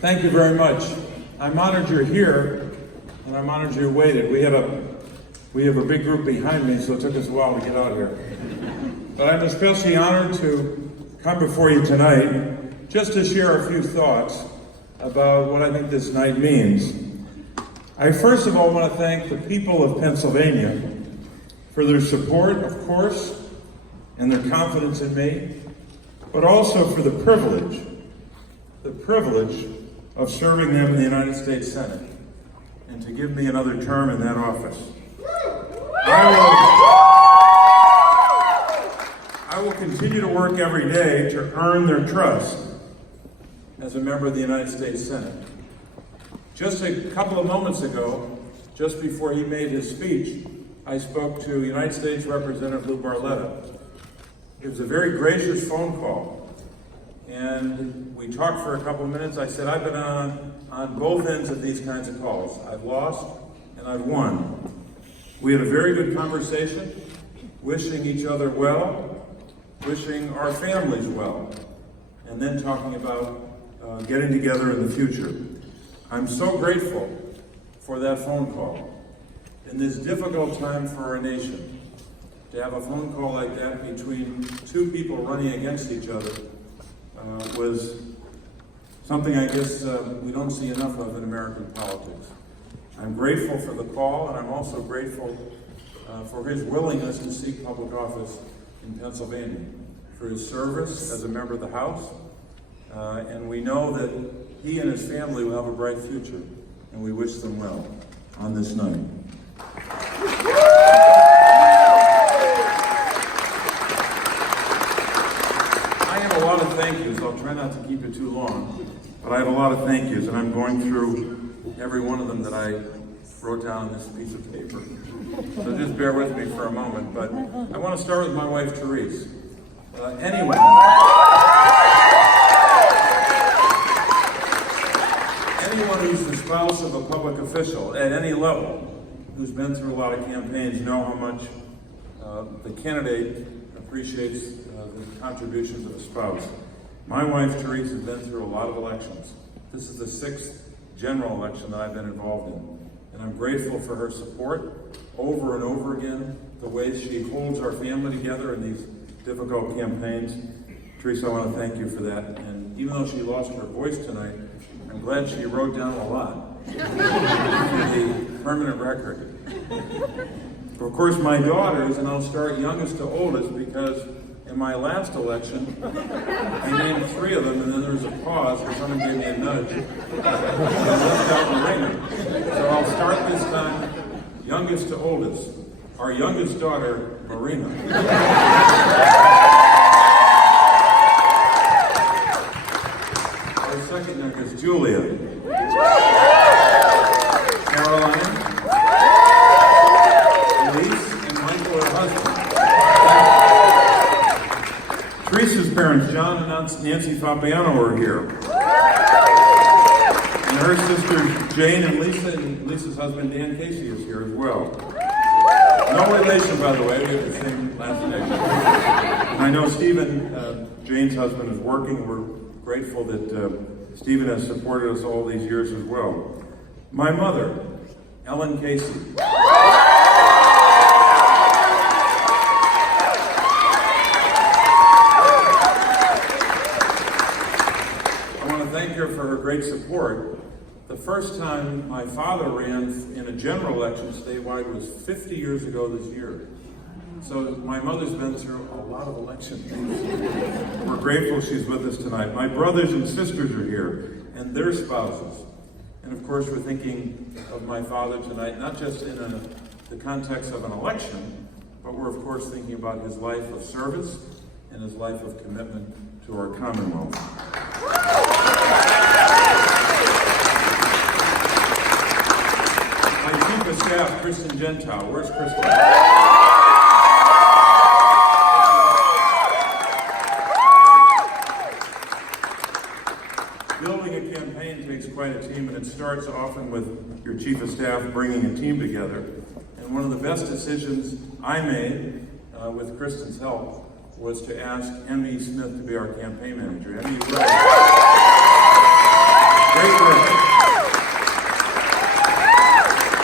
Thank you very much. I'm honored you're here, and I'm honored you waited. We have a big group behind me, so it took us a while to get out here. But I'm especially honored to come before you tonight just to share a few thoughts about what I think this night means. I first of all want to thank the people of Pennsylvania for their support, of course, and their confidence in me, but also for the privilege of serving them in the United States Senate and to give me another term in that office. I will continue to work every day to earn their trust as a member of the United States Senate. Just a couple of moments ago, just before he made his speech, I spoke to United States Representative Lou Barletta. It was a very gracious phone call. And we talked for a couple of minutes. I said, I've been on both ends of these kinds of calls. I've lost and I've won. We had a very good conversation, wishing each other well, wishing our families well, and then talking about getting together in the future. I'm so grateful for that phone call. In this difficult time for our nation, to have a phone call like that between two people running against each other was something I guess we don't see enough of in American politics. I'm grateful for the call, and I'm also grateful for his willingness to seek public office in Pennsylvania, for his service as a member of the House, and we know that he and his family will have a bright future, and we wish them well on this night. A lot of thank yous. I'll try not to keep it too long, but I have a lot of thank yous, and I'm going through every one of them that I wrote down on this piece of paper. So just bear with me for a moment, but I want to start with my wife, Therese. Anyone who's the spouse of a public official at any level who's been through a lot of campaigns know how much the candidate appreciates the contributions of a spouse. My wife, Therese, has been through a lot of elections. This is the 6th general election that I've been involved in. And I'm grateful for her support over and over again, the ways she holds our family together in these difficult campaigns. Therese, I want to thank you for that. And even though she lost her voice tonight, I'm glad she wrote down a lot for the permanent record. Of course, my daughters, and I'll start youngest to oldest, because in my last election, I named 3 of them, and then there was a pause, or someone gave me a nudge, and left out Marina. So I'll start this time, youngest to oldest. Our youngest daughter, Marina. Our second youngest, Julia. Caroline. Teresa's parents, John and Nancy Fabiano, are here. And her sisters, Jane and Lisa, and Lisa's husband, Dan Casey, is here as well. No relation, by the way, we have the same last name. And I know Stephen, Jane's husband, is working. We're grateful that Stephen has supported us all these years as well. My mother, Ellen Casey. Thank her for her great support. The first time my father ran in a general election statewide was 50 years ago this year. So my mother's been through a lot of elections. We're grateful she's with us tonight. My brothers and sisters are here, and their spouses. And of course, we're thinking of my father tonight, not just in the context of an election, but we're of course thinking about his life of service and his life of commitment to our Commonwealth. My chief of staff, Kristen Gentile. Where's Kristen? Building a campaign takes quite a team, and it starts often with your chief of staff bringing a team together. And one of the best decisions I made, with Kristen's help, was to ask M.E. Smith to be our campaign manager. M.E. Great work.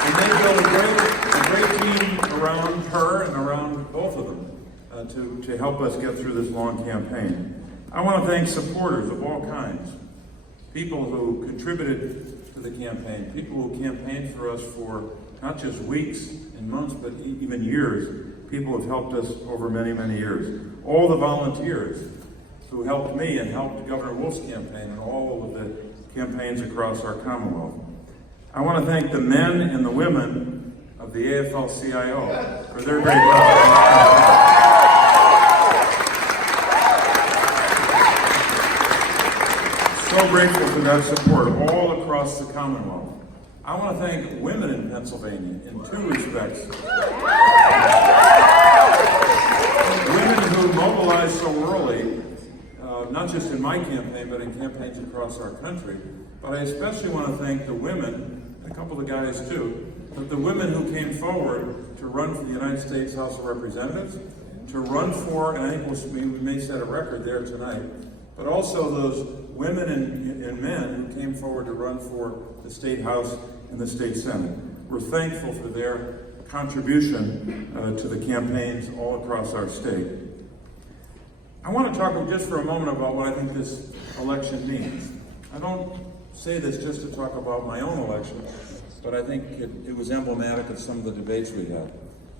And they built a great team around her and around both of them to help us get through this long campaign. I want to thank supporters of all kinds, people who contributed to the campaign, people who campaigned for us for not just weeks and months, but even years. People have helped us over many, many years. All the volunteers who helped me and helped Governor Wolf's campaign and all of the campaigns across our Commonwealth. I want to thank the men and the women of the AFL-CIO for their great help. So grateful for that support all across the Commonwealth. I want to thank women in Pennsylvania in two respects. Women who mobilized so early, not just in my campaign, but in campaigns across our country. But I especially want to thank the women, and a couple of guys too, but the women who came forward to run for the United States House of Representatives, to run for, and I think we may set a record there tonight, but also those women and men who came forward to run for the State House and the State Senate. We're thankful for their contribution to the campaigns all across our state. I want to talk just for a moment about what I think this election means. I don't say this just to talk about my own election, but I think it was emblematic of some of the debates we had.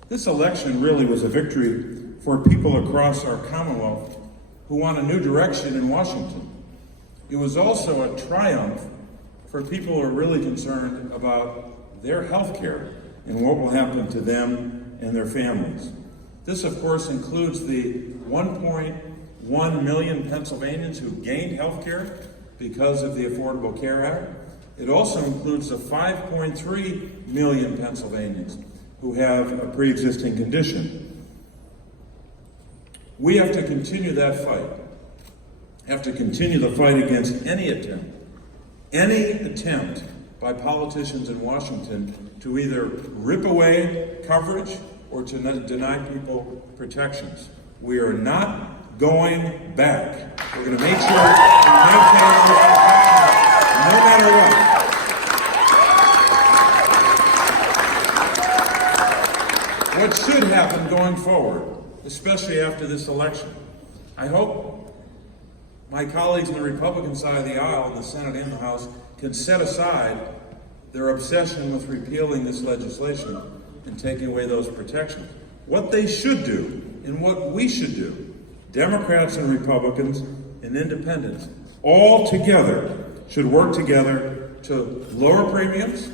This election really was a victory for people across our Commonwealth who want a new direction in Washington. It was also a triumph for people who are really concerned about their health care and what will happen to them and their families. This, of course, includes the 1.1 million Pennsylvanians who gained health care because of the Affordable Care Act. It also includes the 5.3 million Pennsylvanians who have a pre-existing condition. We have to continue that fight. Have to continue the fight against any attempt by politicians in Washington to either rip away coverage or to deny people protections. We are not going back. We're going to make sure we maintain our no matter what. What should happen going forward, especially after this election? I hope my colleagues on the Republican side of the aisle in the Senate and the House can set aside their obsession with repealing this legislation and taking away those protections. What they should do and what we should do, Democrats and Republicans and independents, all together should work together to lower premiums,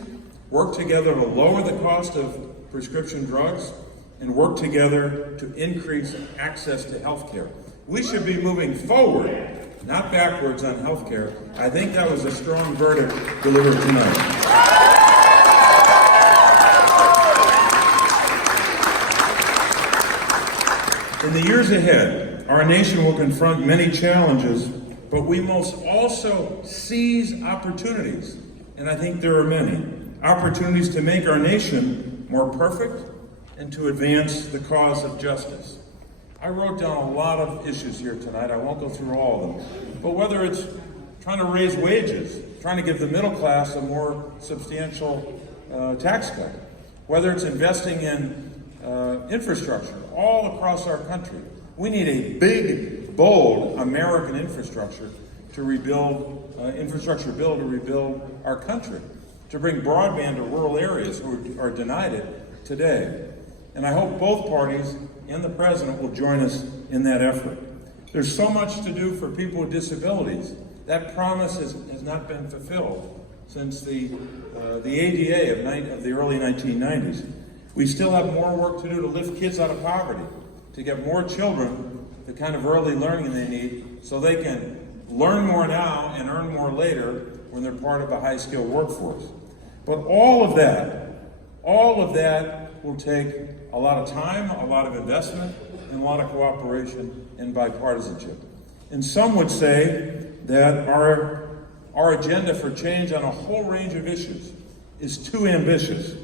work together to lower the cost of prescription drugs, and work together to increase access to health care. We should be moving forward, not backwards on health care. I think that was a strong verdict delivered tonight. In the years ahead, our nation will confront many challenges, but we must also seize opportunities. And I think there are many. Opportunities to make our nation more perfect and to advance the cause of justice. I wrote down a lot of issues here tonight. I won't go through all of them. But whether it's trying to raise wages, trying to give the middle class a more substantial tax cut, whether it's investing in infrastructure all across our country. We need a big, bold American infrastructure to rebuild, infrastructure bill to rebuild our country, to bring broadband to rural areas who are denied it today. And I hope both parties and the president will join us in that effort. There's so much to do for people with disabilities. That promise has not been fulfilled since the ADA of the early 1990s. We still have more work to do to lift kids out of poverty, to get more children the kind of early learning they need so they can learn more now and earn more later when they're part of a high-skilled workforce. But all of that will take a lot of time, a lot of investment, and a lot of cooperation and bipartisanship. And some would say that our agenda for change on a whole range of issues is too ambitious,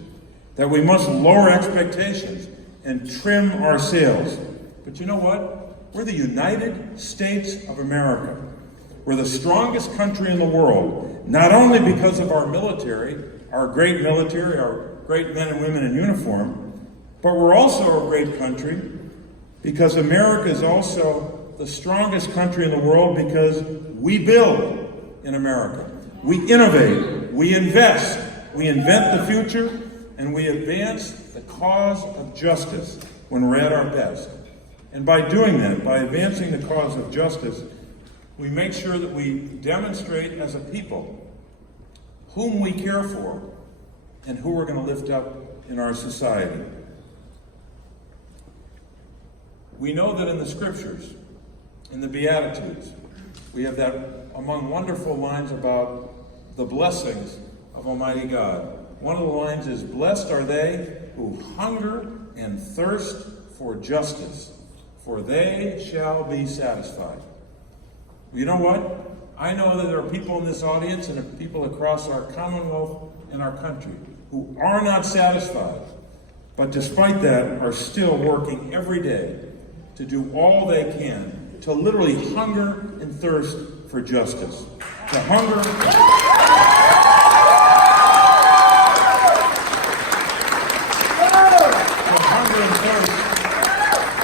that we must lower expectations and trim our sails. But you know what? We're the United States of America. We're the strongest country in the world, not only because of our military, our great military, our great men and women in uniform, but we're also a great country because America is also the strongest country in the world because we build in America. We innovate, we invest, we invent the future, and we advance the cause of justice when we're at our best. And by doing that, by advancing the cause of justice, we make sure that we demonstrate as a people whom we care for and who we're going to lift up in our society. We know that in the Scriptures, in the Beatitudes, we have that among wonderful lines about the blessings of Almighty God. One of the lines is, "Blessed are they who hunger and thirst for justice, for they shall be satisfied." You know what? I know that there are people in this audience and people across our Commonwealth and our country who are not satisfied, but despite that are still working every day to do all they can to literally hunger and thirst for justice. To hunger and thirst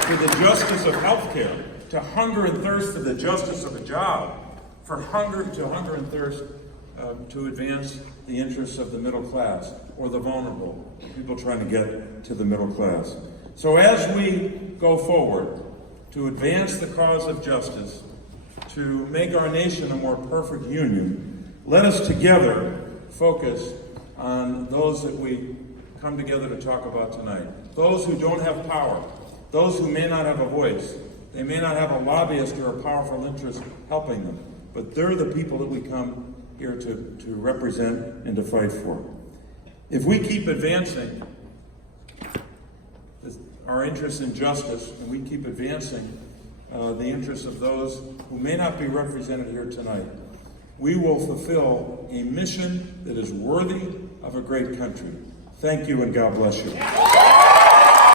for the justice of health care, to hunger and thirst for the justice of a job, to hunger and thirst to advance the interests of the middle class or the vulnerable, people trying to get to the middle class. So as we go forward to advance the cause of justice, to make our nation a more perfect union, let us together focus on those that we come together to talk about tonight. Those who don't have power, those who may not have a voice, they may not have a lobbyist or a powerful interest helping them, but they're the people that we come here to represent and to fight for. If we keep advancing our interests in justice, and we keep advancing the interests of those who may not be represented here tonight, we will fulfill a mission that is worthy of a great country. Thank you, and God bless you.